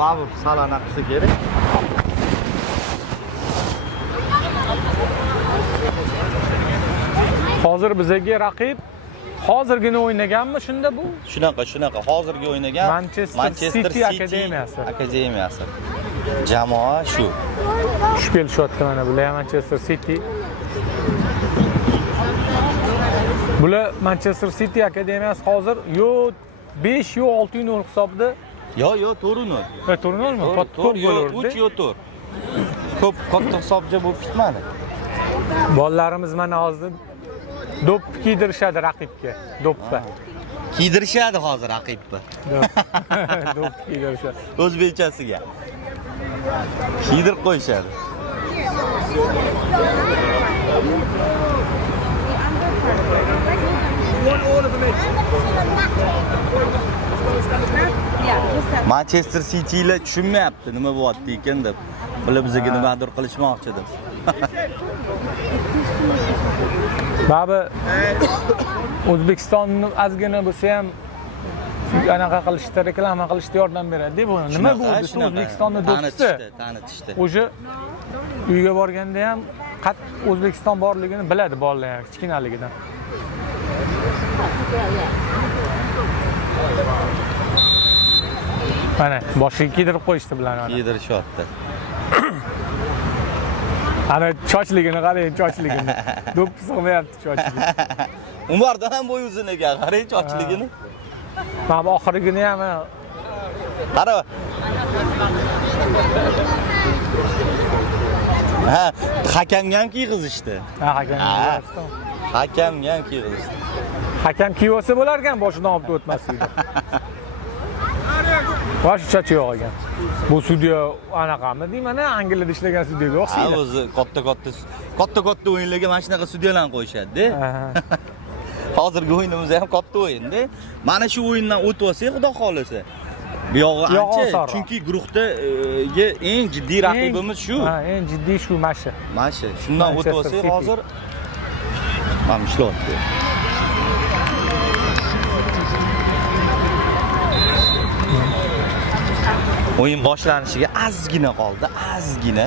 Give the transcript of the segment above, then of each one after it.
Abi salana qilsa kerak. Hozir bizga raqib hozirgina o'ynaganmi shunda bu? Shunaqa. Hozirgi o'ynagan Manchester City akademiyasi. Jamoa shu. Tushib kelishyapti mana bular Manchester City. Bular Manchester City akademiyasi hozir yo 5 yo 6-0 hisobda. Yo, 4-0. Ha, 4-0mi? Ko'p bo'lardi. 3 yo 4. Ko'p katta hisobcha bo'lib ketmadi. Bolalarimiz mana hozir do'p kiydirishadi raqibga. Do'ppa. Kiydirishadi hozir raqibni. Do'p kiydirishadi. O'zbekchasiga. Kiydirib qo'yishadi. Manchester City ile tushunmayapti nima bo'lyapti ekan deb. Bular bizga nimadir qilishmoqchi deb. Baba O'zbekistonni ozgina bo'lsa ham anaqa qilishda, reklama qilishda yordam beradi. Bu nima bu? O'zbekistonni do'ppisi tanitishdi. O'sha uyga borganda ham O'zbekiston borligini biladi bolalar kichkinaligidan. Mana boshiga kiydirib qo'yishdi bilan ana. Kiydirishyapti. Ana chochligini qarang, chochligini. Do'ppi sig'mayapti chochligiga. Umardan ham bo'y uzun ekan, qarang chochligini. Mana oxirgini ham qara. Ha, hakamga ham kiyg'izishdi. Ha, hakamga. Hakamga ham kiyg'izishdi. Hakam kiyolsa bo'lar ekan boshidan olib o'tmaslikda. Bosh chachi yo'q ekan. Bu sudya anaqami deyman, Angliyada ishlagan sudyaga o'xshaydi. Ha, o'zi katta o'yinlarga mana shunaqa sudyalarni qo'yishadi-da. Hozirgi o'yinimiz ham katta o'yin-da. Mana shu o'yindan o'tib olsak, xudo xolasa. Bu yog'i ancha, chunki guruhda eng jiddiy raqibimiz shu. Ha, eng jiddiy shu mashi. Mashi. Shundan o'tib olsak, hozir ham ishlayapti. O'yin boshlanishiga ozgina qoldi, ozgina.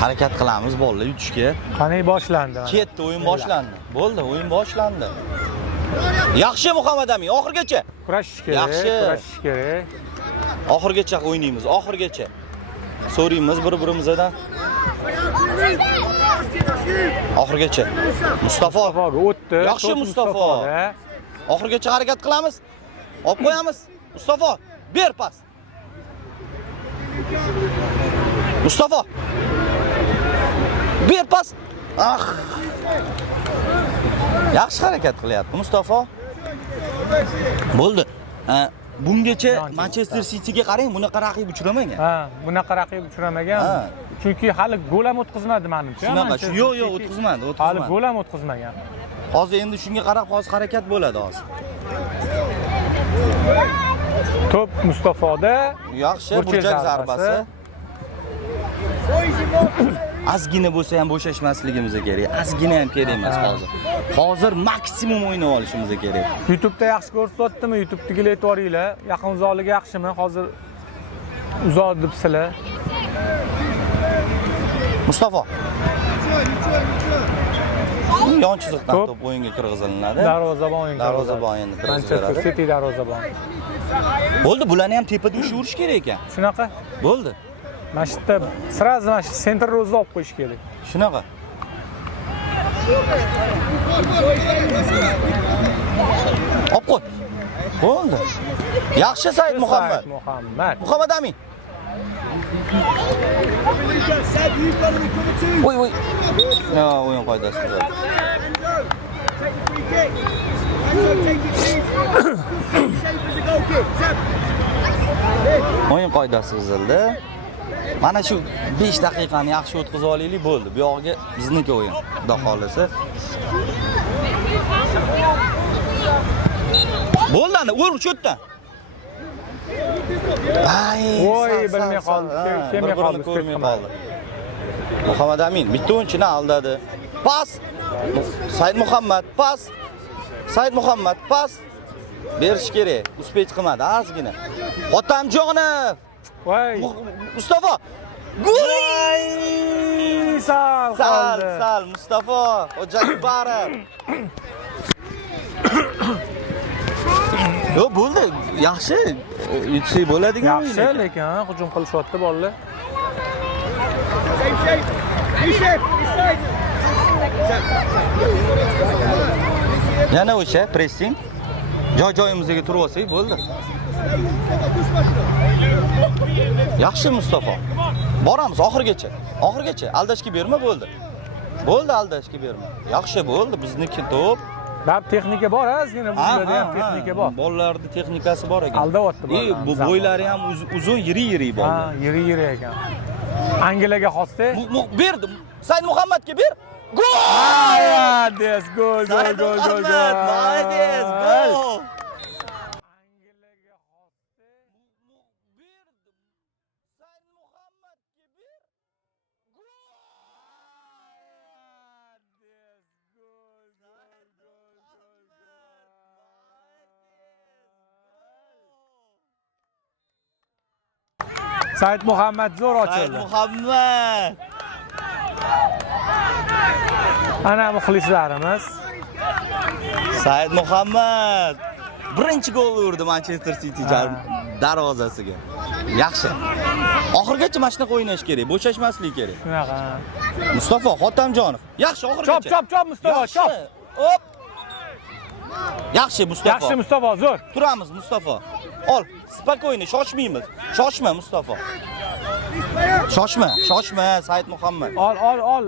Harakat qilamiz bolalar yutishga. Qanday boshlandi? Ketdi, o'yin boshlandi. Bo'ldi, o'yin boshlandi. Yaxshi Muhammad Amin, oxirgacha. Kurashish kerak, kurashish kerak. Oxirgacha o'ynaymiz, oxirgacha. So'raymiz bir-birimizdan. Oxirgacha. Mustafa o'tdi. Yaxshi Mustafa. Oxirgacha harakat qilamiz. Olib qo'yamiz. Mustafa, ber pas. Mustafa. Ber pas. Ah. Yaxshi harakat qilyapti Mustafa. Bo'ldi. Bungacha Manchester City'ga qarang, bunaqa raqib uchramagan. Ha, bunaqa raqib uchramagan. Chunki hali gol ham o'tkazmadi menimcha. Shunaqa, yo'q, o'tkazmadi. Hali gol ham o'tkazmagan. Hozir endi shunga qarab hozir harakat bo'ladi hozir. Top Mustafoda. Yaxshi, burchak zarbasi. Ozgina bo'lsa ham bo'shashmasligimiz kerak. Ozgina ham kerak emas hozir. Hozir maksimum o'ynab olishimiz kerak. YouTube'da yaxshi ko'rsatdimi? YouTube'dagilar e'tiboringlar. Yaqin uzoqligi yaxshimi? Hozir uzoq debsizlar. Mustafa. Yon chiziqdan top o'yinga kirgiziladi. Darvozabon endi kirgiziladi. Manchester City darvozabon. Bo'ldi, bularni ham tepada urish kerak ekan. Shunaqa? Bo'ldi. Mana shu yerda sразу mana shu sentr ro'zda olib qo'yish kerak. Shunaqa. Olib qo'y. Bo'ldi. Yaxshi Said Muhammad. Muhammad Amin. Voy. No, o'yin qoidasi buzildi. O'yin qoidasi buzildi. Mana shu 5 daqiqani yaxshi o'tkazib olaylik bo'ldi. Bu yog'iga bizniki o'yin. Xudo xolasa. Bo'ldi, ana ur shu yerdan. Voy, bilmay qoldi. Kelmay qoldi. Muhammad Amin bitta o'yinchini aldadi. Pas. Said Muhammad, pas. Said Muhammad, pas. Berish kerak. Uspech qilmadi, ozgina. Otamjonov. Voy. Mustafa. Gol! Sal qoldi. Sal Mustafa Hojaakbarov. Yo bo'ldi, yaxshi. Yutsak bo'ladigan o'yin. Yaxshi, lekin hujum qilishyapti bolalar. Yana o'sha pressing. Joy-joyimizga turib olsak bo'ldi. Yaxshi Mustafa. Boramiz oxirgacha. Oxirgacha aldashga berma bo'ldi. Bo'ldi aldashga berma. Yaxshi bo'ldi, bizniki to'p. Bab texnika bor, ozgina bizlarda ham texnika bor. Bolalarda texnikasi bor ekan. Aldayapti bolalar. Bu bo'ylari ham uzun, yiri bor. Ha, yiri ekan. Angliyaga xosda. Berdim. Said Muhammadga ber. Gol! Молодец, gol. Молодец, gol! Said Muhammad zo'r Said ochildi. Muhammad. Ana muxlislarimiz. Said Muhammad birinchi gol urdi Manchester City darvozasiga. Yaxshi. Oxirgacha mana shunaqa o'ynash kerak, bo'shashmaslik kerak. Shunaqa. Mustafa Xotamjonov. Yaxshi oxirgacha. Chop Mustafa, chop. Hop. Yaxshi Mustafa. Yaxshi Mustafa, zo'r. Turamiz Mustafa. Ol, spokойно, shoshmaymiz. Shoshma Mustafa. Shoshma Said Muhammad. Ol.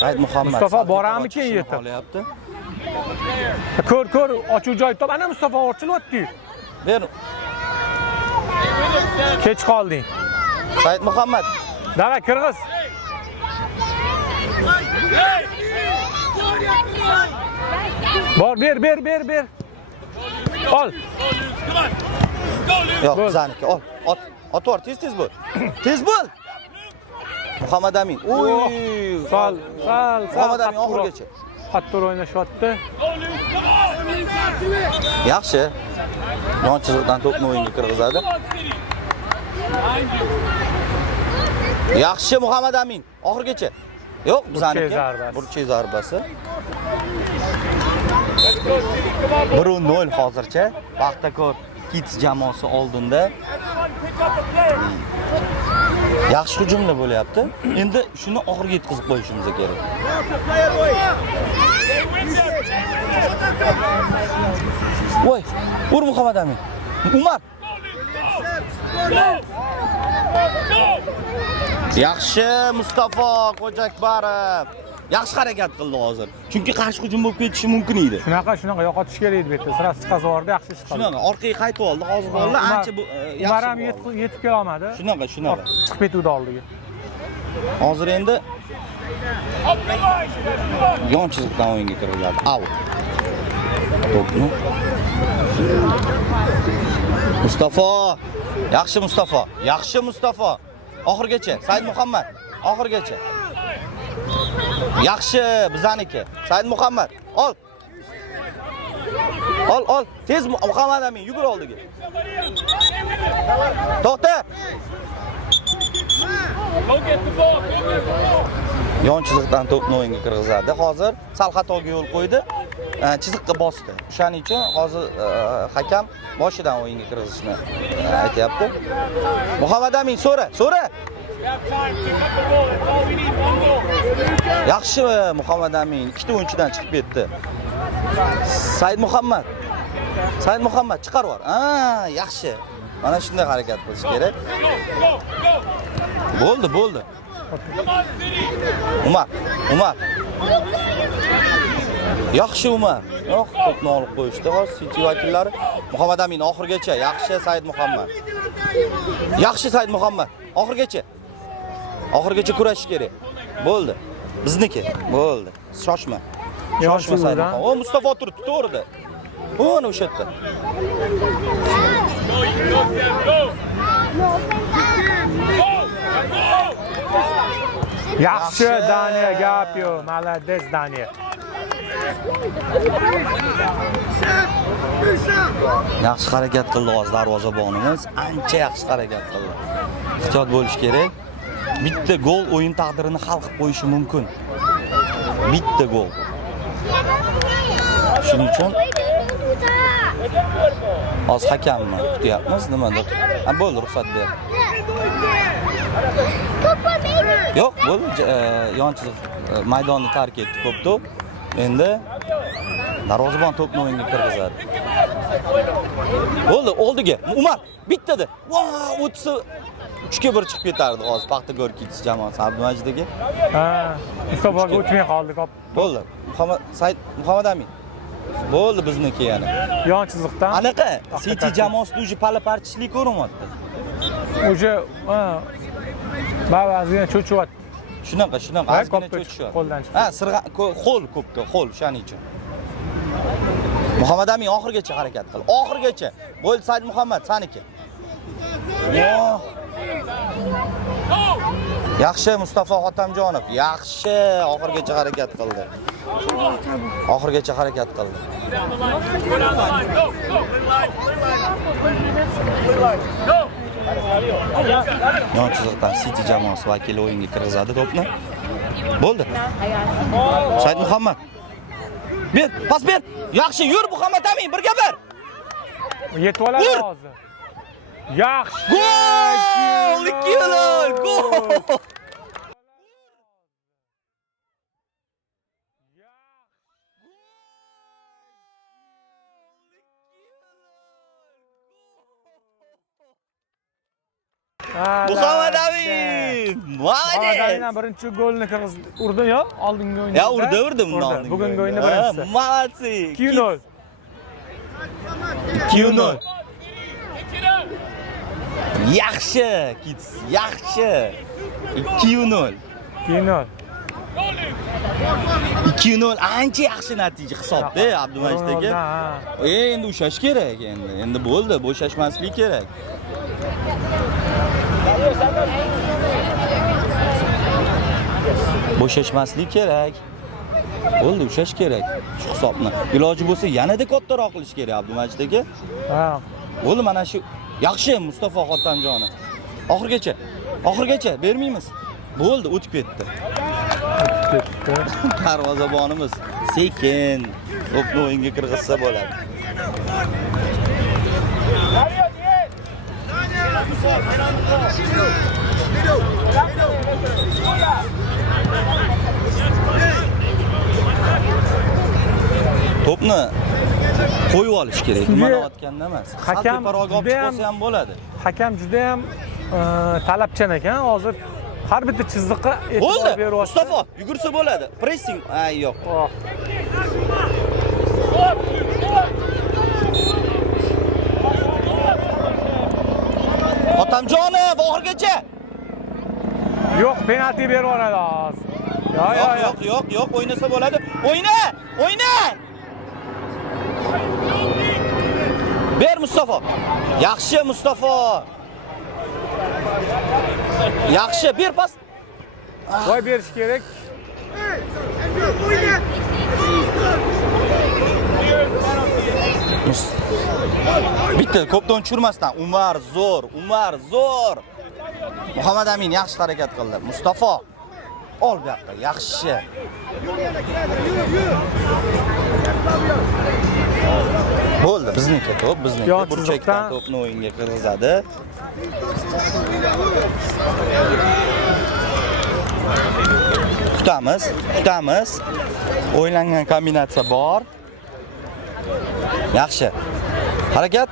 Said Muhammad. Mustafa boramikin yetib. Qolyapti. Ko'r, ochuv joy top. Ana Mustafa orchilyapti. Ber. Kech qolding. Said Muhammad. Davay Qirg'iz. Bor, ber. Ol. Yo'q, bizaniki. Ol. Otvor, tez bo'l. Tez bo'l. Muhammad Amin. Oy, Sal. Muhammad Amin oxirgacha. Qattiq o'ynashyapti. Yaxshi. Yon chiziqdan to'pni o'yinga kirgizadi. Yaxshi Muhammad Amin. Oxirgacha. Yo'q, bizaniki. Burchi zarbasi. 1-0 hozircha. Paxtakor Kids jamoasi oldinda. Yaxshi hujumda bo'lyapti. Endi shuni oxirga yetkazib qo'yishimiz kerak. Voy, ur Muhammad Amin. Umar. Yaxshi Mustafa Hojaakbarov. Yaxshi harakat qildi hozir. Chunki qarshi hujum bo'lib ketishi mumkin edi. Shunaqa yo'qotish kerak edi bu yerda. Sirasi chiqasa bordi, yaxshi ish qildi. Shunaqa orqaga qaytib oldi. Hozir bolalar ancha yaxshi. Umar ham yetib kela olmadi. Shunaqa. Chiqib ketdi oldiga. Hozir endi yon chiziqdan o'yinga kiriladi. Out. To'pni. Mustafa. Yaxshi Mustafa. Oxirgacha. Said Muhammad. Oxirgacha. Yaxshi bizaniki. Said Muhammad. Ol. Tez Muhammad Amin yugur oldiga. To'xta. Yon chiziqdan to'pni o'yinga kirgizadi. Hozir sal xatoga yo'l qo'ydi. Chiziqqa bosdi. O'shaning uchun hozir hakam boshidan o'yinga kirgizishni aytayapti. Muhammad Amin so'ra. Yaxshi Muhammad Amin ikkita o'yinchidan chiqib ketdi. Said Muhammad chiqarib yubor. Yaxshi. Mana shunday harakat qilish kerak. Bo'ldi. Umar. Yaxshi Umar. Yo'q, to'pni olib qo'yishdi hozir City vakillari. Muhammad Amin oxirgacha. Yaxshi Said Muhammad. Oxirgacha kurashish kerak. Bo'ldi. Bizniki. Bo'ldi. Shoshma Said Muhammad. O Mustafa turibdi to'g'rida. O'ni o'sha yerda. Yaxshi Daniya gap yo'q. Молодец Daniya. Yaxshi harakat qildi hozir darvozabonimiz. Ancha yaxshi harakat qildi. Ehtiyot bo'lish kerak. Bitta gol o'yin taqdirini hal qilib qo'yishi mumkin. Bitta gol. Shuning uchun hozir hakamni kutyapmiz, nimadir. Bo'ldi, ruxsat ber. Yo'q, bo'ldi, yonchilik maydonni tark etdi ko'p to'p. Endi darvozabon to'pni o'yinga kirgizadi. Bo'ldi, oldiga. Umar bittada. Vau, o'tsa 3-1 chiqib ketardi hozir Paxtakor Kids jamoasi Abdumajid aka. Ha, Mustafoga o'tmay qoldi ko'p. Bo'ldi. Muhammad Amin. Bo'ldi bizniki yana. Yon chiziqdan. Anaqa City jamoasida уже pala-parchishlik ko'ryapti. Уже ba'zida cho'chyapti. Shunaqa, ozgina cho'chishyapti. Qo'ldan chiqdi. Ha, sirg'a qo'l ko'pda, qo'l shuning uchun. Muhammad Amin oxirgacha harakat qil. Oxirgacha. Bo'ldi Said Muhammad, saniki. Yaxshi Mustafa Xotamjonov, yaxshi oxirgacha harakat qildi. Oxirgacha harakat qildi. Yon chiziqdan City jamoasi vakili o'yinga kirgizadi to'pni. Bo'ldi. Said Muhammad. Ber, pas ber. Yaxshi, yur Muhammad Amin, birga bir. Yetib oladi hozir. Yaxshi. Gol! 2-0. Gol! Muhammad Amin! Muhammad Amindan birinchi golni urdi yo? Oldingi o'yinda. Ya urdi bundan. Bugungi o'yinda birinchisi. Молодцы! 2-0. 2-0. Yaxshi, Kids, yaxshi. 2-0. 2-0. 2-0 ancha yaxshi natija hisobda Abdumajid aka. Endi ushash kerak endi. Endi bo'ldi, bo'shashmaslik kerak. Bo'shashmaslik kerak. Bo'ldi, ushash kerak shu hisobni. Iloji bo'lsa yanada kattaroq qilish kerak Abdumajid aka. Ha. Bo'ldi, mana shu yaxshi Mustafa Xotamjonov. Oxirgacha bermaymiz. Bo'ldi, o'tib ketdi. Darvozabonimiz sekin to'pni o'yinga kirgizsa bo'ladi. To'pni qo'yib olish kerak, nimalayotganda emas. Hakam parog'ib chiqsa ham bo'ladi. Hakam juda ham talabchan ekan, hozir har bitta chiziqqa e'tibor beryapti. Mustafa, yugursa bo'ladi. Pressing, yo'q. Xotamjonov oxirgacha. Yo'q, penalti berib yuboradi hozir. Yo'q, o'ynasa bo'ladi. O'yna! Ber Mustafa. Yaxshi Mustafa. Yaxshi, ber pas. Voy berish kerak. Bitta ko'pdan tushirmasdan Umar zo'r. Muhammad Amin yaxshi harakat qildi. Mustafa ol bu yoqqa, yaxshi. Bo'ldi, bizniki to'p, burchakdan to'pni o'yinga kirgizadi. Kutamiz. O'ylangan kombinatsiya bor. Yaxshi. Harakat.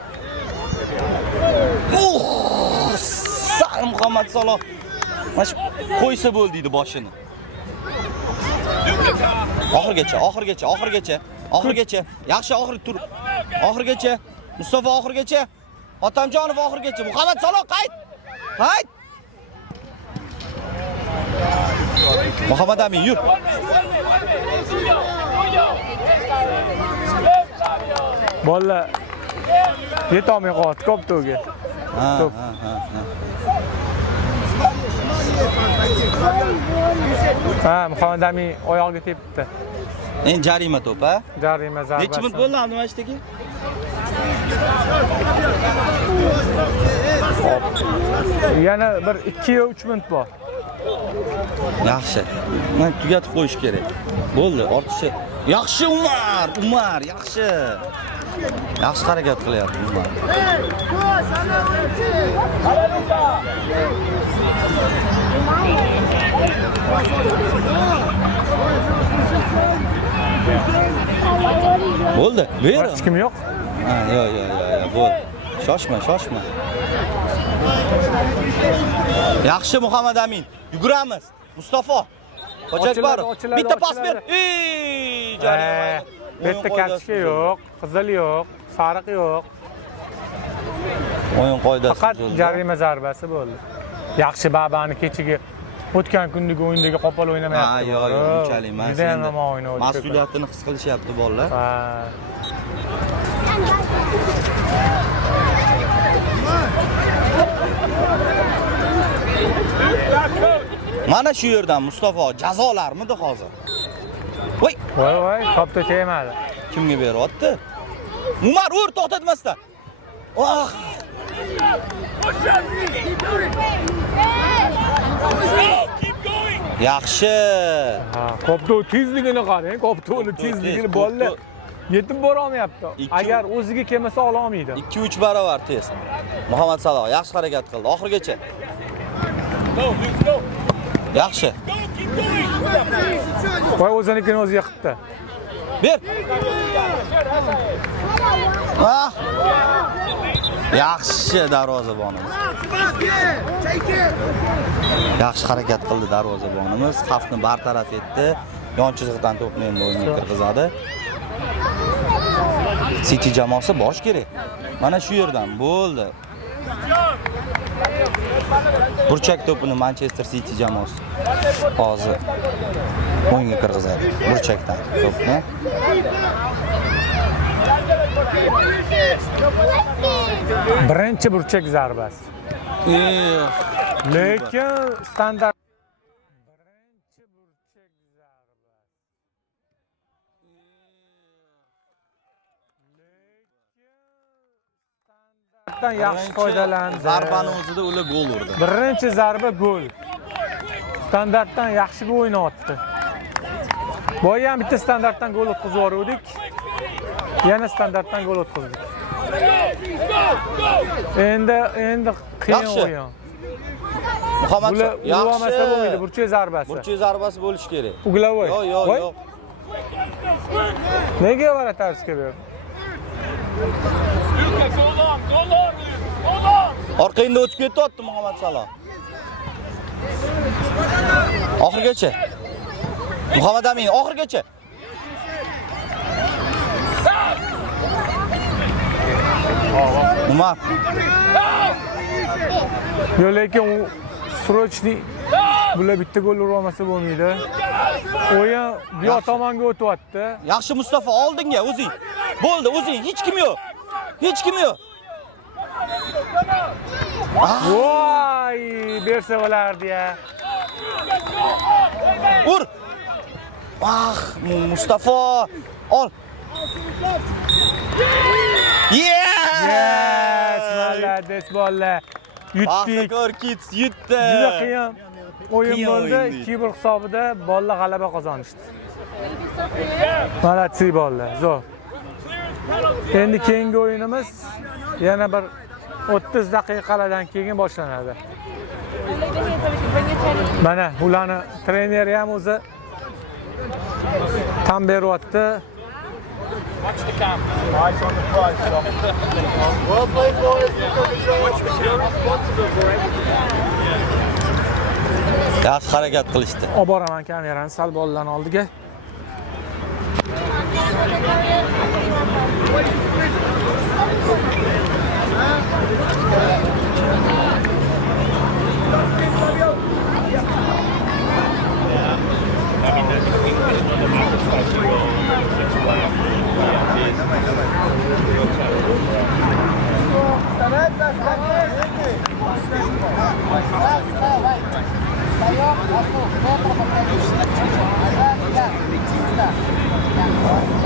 Sal Muhammad Saloh. Mana shu qo'ysa bo'ldi deydi boshini. Oxirgacha. Yaxshi oxirgi tur. Oxirgacha. Mustafa oxirgacha. Xotamjonov oxirgacha. Muhammad Saloh qayt. Muhammad Amin yur. Bola yetolmay qoldi ko'p to'ga. Ha, Muhammad Amin oyog'iga tepdi. Endi jarima to'p, ha? Jarima zarbasi. Necha minut bo'ldi Abdumashdagi? Yana bir 2 yo 3 minut bor. Yaxshi. Men tugatib qo'yish kerak. Bo'ldi, ortiqcha. Yaxshi Umar, yaxshi. Yaxshi harakat qilyapti Umar. Bo'ldi, ber. Hech kim yo'q. Ha, yo'q, bo'ldi. Shoshma. Yaxshi Muhammad Amin. Yuguramiz. Mustafa. Hojakbarov. Bitta pas ber. Jarima. Bitta kartochka yo'q, qizil yo'q, sariq yo'q. O'yin qoidasi. Faqat jarima zarbasi bo'ldi. Yaxshi Babani kechiga o'tgan kundagi o'yindagi qo'pol o'ynamayapti. Ha, yo'q, unchalik emas. Juda ham yomon o'ynadi. Mas'uliyatini his qilishyapti bolalar. Ha. Mana shu yerdan Mustafa jazolarmidi hozir? Voy, topda tegmadi. kimga beryapti? Umar ur to'xtatmasdan. Oh! Yaxshi. Ha, qopda tezligini qarang, qopda tezligini bolalar yetib bora olmayapti. Agar o'ziga kelmasa ola olmaydi. 2-3 barobar tez. Muhammad Saloh yaxshi harakat qildi oxirigacha. Yaxshi. Voy o'zinikini o'zi yiqitdi. Ber. Ah! Yaxshi darvozabonimiz. Yaxshi harakat qildi darvozabonimiz. Xavfni bartaraf etdi. Yon chiziqdan to'pni endi o'yinga kirgizadi. City jamoasi bosh kerak. Mana shu yerdan bo'ldi. Burchak to'pini Manchester City jamoasi hozir o'yinga kirgizadi. Burchakdan to'pni. Birinchi burchak zarbasi. Lekin standart birinchi burchak standartdan yaxshi foydalandi. Zarbani o'zida ular gol urdi. Birinchi zarba gol. Standartdan yaxshi o'ynayapti. Boya ham bitta standartdan gol o'tkazib yubordik. Yana standartdan gol o'tkazdik. Endi qiyin o'yin. Muhammad yaxshi bo'lmaydi, burchak zarbasi. Burchak zarbasi bo'lish kerak. Uglavoy. Yo'q. Nega varatarishga ber? Orqaga o'tib ketyapti Muhammad Saloh. Oxirgacha. Muhammad Amin oxirgacha. Umar. Yo, lekin Srochni bular bitta gol ura olmasa bo'lmaydi. O'yin bu yoq tomonga o'tyapti. Yaxshi Mustafa oldinga o'zing. Bo'ldi, o'zing, hech kim yo'q. Voy, bersa bo'lardi-ya. Ur. Mustafa, ol. Yes, malades bolalar. Yutdik. Kids yutdi. Juda qiyin o'yin bo'ldi. 2-1 hisobida bolalar g'alaba qozonishdi. Malatsi bolalar. Zo'r. Endi keyingi o'yinimiz yana bir 30 daqiqalardan keyin boshlanadi. Mana ularni treneri ham o'zi tan beryapti. Watch the cam. Eyes on the prize. Well played, boys. Yaxshi harakat qilishdi. Olib boraman kamerani sal bolalarni oldiga. it.